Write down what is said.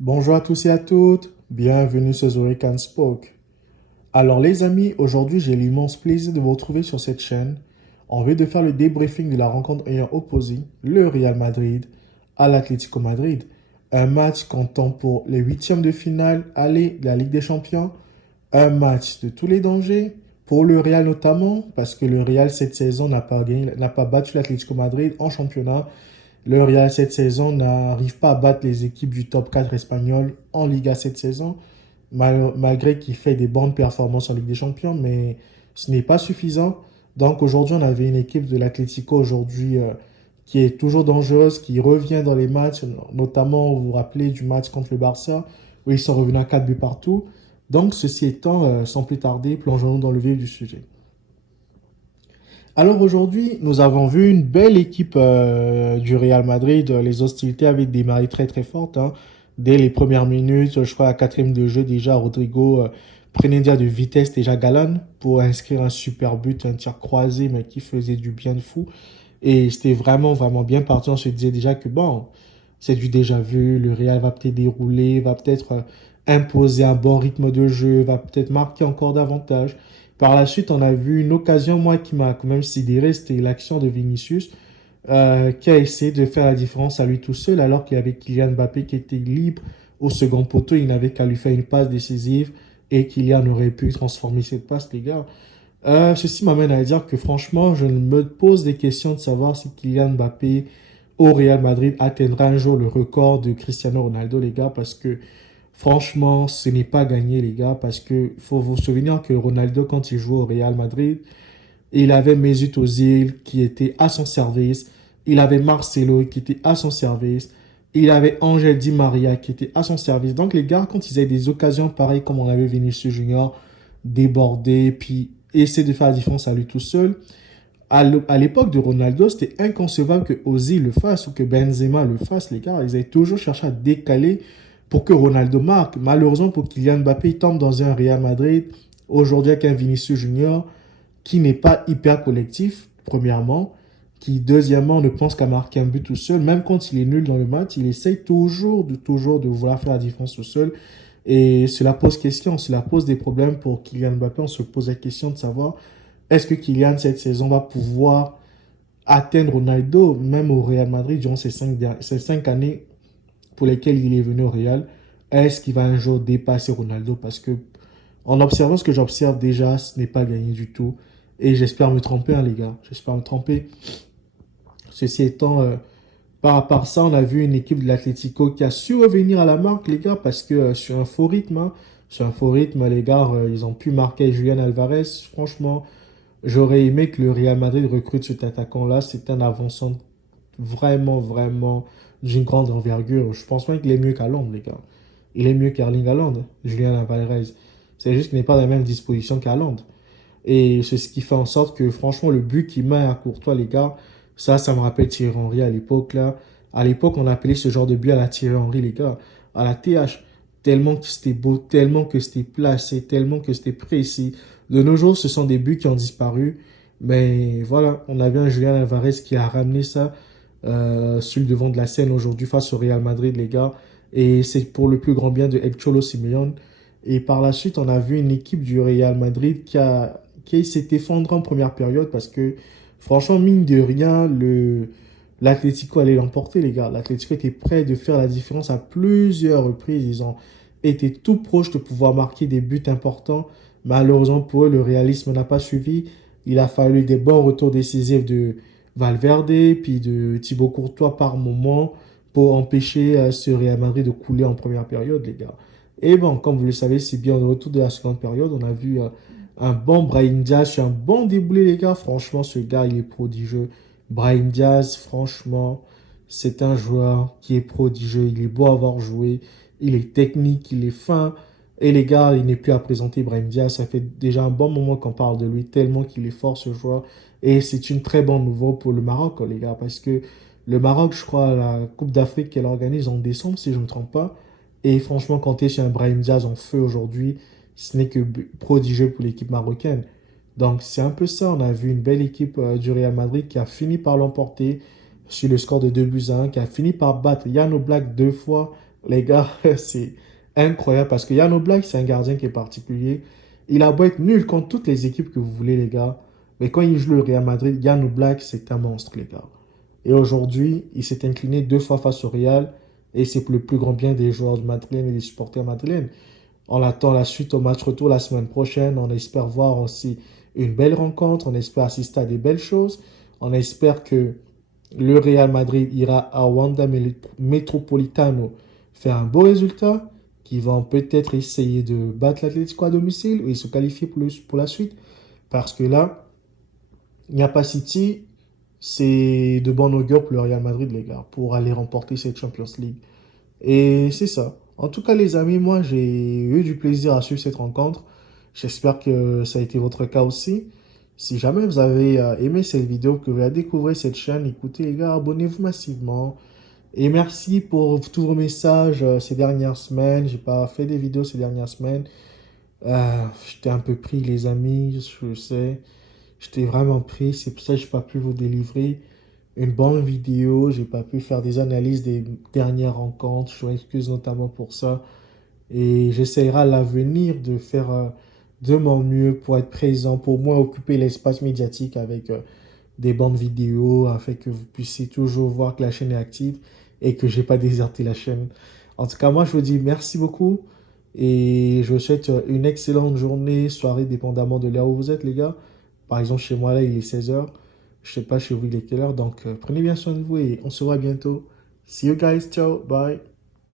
Bonjour à tous et à toutes, bienvenue sur Zurich Spoke. Alors les amis, aujourd'hui j'ai l'immense plaisir de vous retrouver sur cette chaîne. On vient de faire le débriefing de la rencontre ayant opposé le Real Madrid à l'Atlético Madrid. Un match comptant pour les huitièmes de finale aller de la Ligue des Champions. Un match de tous les dangers, pour le Real notamment, parce que le Real cette saison n'a pas battu l'Atlético Madrid en championnat. Le Real cette saison n'arrive pas à battre les équipes du top 4 espagnol en Liga cette saison, malgré qu'il fait des bonnes performances en Ligue des Champions, mais ce n'est pas suffisant. Donc aujourd'hui, on avait une équipe de l'Atlético aujourd'hui qui est toujours dangereuse, qui revient dans les matchs, notamment vous vous rappelez du match contre le Barça, où ils sont revenus à 4 buts partout. Donc ceci étant, sans plus tarder, plongeons-nous dans le vif du sujet. Alors aujourd'hui, nous avons vu une belle équipe du Real Madrid. Les hostilités avaient démarré très très fortes, hein. Dès les premières minutes, je crois à la quatrième de jeu déjà, Rodrigo prenait déjà de vitesse déjà galane pour inscrire un super but, un tir croisé, mais qui faisait du bien de fou. Et c'était vraiment vraiment bien parti. On se disait déjà que bon, c'est du déjà vu. Le Real va peut-être dérouler, va peut-être imposer un bon rythme de jeu, va peut-être marquer encore davantage. Par la suite, on a vu une occasion, moi, qui m'a quand même sidéré, c'était l'action de Vinicius, qui a essayé de faire la différence à lui tout seul, alors qu'il y avait Kylian Mbappé qui était libre au second poteau. Il n'avait qu'à lui faire une passe décisive et Kylian aurait pu transformer cette passe, les gars. Ceci m'amène à dire que franchement, je me pose des questions de savoir si Kylian Mbappé au Real Madrid atteindra un jour le record de Cristiano Ronaldo, les gars, parce que franchement, ce n'est pas gagné, les gars, parce que faut vous souvenir que Ronaldo, quand il jouait au Real Madrid, il avait Mesut Ozil qui était à son service, il avait Marcelo qui était à son service, il avait Angel Di Maria qui était à son service. Donc les gars, quand ils avaient des occasions pareilles comme on avait Vinicius Junior, déborder, puis essayer de faire la différence à lui tout seul, à l'époque de Ronaldo, c'était inconcevable que Ozil le fasse ou que Benzema le fasse, les gars. Ils avaient toujours cherché à décaler pour que Ronaldo marque. Malheureusement pour Kylian Mbappé, il tombe dans un Real Madrid aujourd'hui avec un Vinicius Junior qui n'est pas hyper collectif, premièrement, qui deuxièmement ne pense qu'à marquer un but tout seul. Même quand il est nul dans le match, il essaye toujours de vouloir faire la différence tout seul. Et cela pose question, cela pose des problèmes pour Kylian Mbappé. On se pose la question de savoir est-ce que Kylian cette saison va pouvoir atteindre Ronaldo, même au Real Madrid, durant ces 5 années pour lesquelles il est venu au Real. Est-ce qu'il va un jour dépasser Ronaldo? Parce que en observant ce que j'observe déjà, ce n'est pas gagné du tout. Et j'espère me tromper, hein, les gars. J'espère me tromper. Ceci étant, par rapport à ça, on a vu une équipe de l'Atlético qui a su revenir à la marque, les gars, parce que sur un faux rythme, hein, sur un faux rythme, les gars, ils ont pu marquer Julian Alvarez. Franchement, j'aurais aimé que le Real Madrid recrute cet attaquant-là. C'est un avançant vraiment, vraiment d'une grande envergure. Je pense même qu'il est mieux qu'Haaland, les gars. Il est mieux qu'Erling Haaland, Julian Alvarez. C'est juste qu'il n'est pas dans la même disposition qu'Haaland. Et c'est ce qui fait en sorte que, franchement, le but qu'il met à Courtois, les gars, ça me rappelle Thierry Henry à l'époque, là. À l'époque, on appelait ce genre de but à la Thierry Henry, les gars, à la TH. Tellement que c'était beau, tellement que c'était placé, tellement que c'était précis. De nos jours, ce sont des buts qui ont disparu. Mais voilà, on avait un Julian Alvarez qui a ramené ça sur le devant de la scène aujourd'hui face au Real Madrid, les gars. Et c'est pour le plus grand bien de El Cholo Simeone. Et par la suite, on a vu une équipe du Real Madrid qui s'est effondrée en première période parce que, franchement, mine de rien, l'Atlético allait l'emporter, les gars. L'Atlético était prêt de faire la différence à plusieurs reprises. Ils ont été tout proches de pouvoir marquer des buts importants. Malheureusement pour eux, le réalisme n'a pas suivi. Il a fallu des bons retours décisifs de Valverde, puis de Thibaut Courtois par moment pour empêcher ce Real Madrid de couler en première période, les gars. Et bon, comme vous le savez, c'est bien au retour de la seconde période. On a vu un bon Brahim Diaz sur un bon déboulé, les gars. Franchement, ce gars, il est prodigieux. Brahim Diaz, franchement, c'est un joueur qui est prodigieux. Il est beau à voir jouer. Il est technique, il est fin. Et les gars, il n'est plus à présenter Brahim Diaz. Ça fait déjà un bon moment qu'on parle de lui, tellement qu'il est fort ce joueur. Et c'est une très bonne nouvelle pour le Maroc, les gars, parce que le Maroc, je crois, la Coupe d'Afrique qu'elle organise en décembre, si je ne me trompe pas. Et franchement, quand tu es sur un Brahim Diaz en feu aujourd'hui, ce n'est que prodigieux pour l'équipe marocaine. Donc, c'est un peu ça. On a vu une belle équipe du Real Madrid qui a fini par l'emporter sur le score de 2 buts à 1, qui a fini par battre Yann Oblak 2 fois Les gars, c'est incroyable parce que Jan Oblak, c'est un gardien qui est particulier. Il a beau être nul contre toutes les équipes que vous voulez, les gars. Mais quand il joue le Real Madrid, Jan Oblak, c'est un monstre, les gars. Et aujourd'hui, il s'est incliné 2 fois face au Real. Et c'est pour le plus grand bien des joueurs de Madrid et des supporters madrilènes. On attend la suite au match retour la semaine prochaine. On espère voir aussi une belle rencontre. On espère assister à des belles choses. On espère que le Real Madrid ira à Wanda Metropolitano faire un beau résultat, qui vont peut-être essayer de battre l'Atlético à domicile et se qualifier pour la suite. Parce que là, Napa City, c'est de bon augure pour le Real Madrid, les gars, pour aller remporter cette Champions League. Et c'est ça. En tout cas, les amis, moi, j'ai eu du plaisir à suivre cette rencontre. J'espère que ça a été votre cas aussi. Si jamais vous avez aimé cette vidéo, que vous avez découvert cette chaîne, écoutez, les gars, abonnez-vous massivement. Et merci pour tous vos messages ces dernières semaines. J'ai pas fait des vidéos ces dernières semaines. J'étais un peu pris, les amis, je sais. J'étais vraiment pris. C'est pour ça que j'ai pas pu vous délivrer une bonne vidéo. J'ai pas pu faire des analyses des dernières rencontres. Je m'excuse notamment pour ça. Et j'essaierai à l'avenir de faire de mon mieux pour être présent, pour moi occuper l'espace médiatique avec des bonnes vidéos, afin que vous puissiez toujours voir que la chaîne est active et que j'ai pas déserté la chaîne. En tout cas, moi, je vous dis merci beaucoup et je vous souhaite une excellente journée, soirée, dépendamment de l'heure où vous êtes, les gars. Par exemple, chez moi, là, il est 16 h. Je sais pas chez vous, il est quelle heure. Donc, prenez bien soin de vous et on se voit bientôt. See you guys. Ciao. Bye.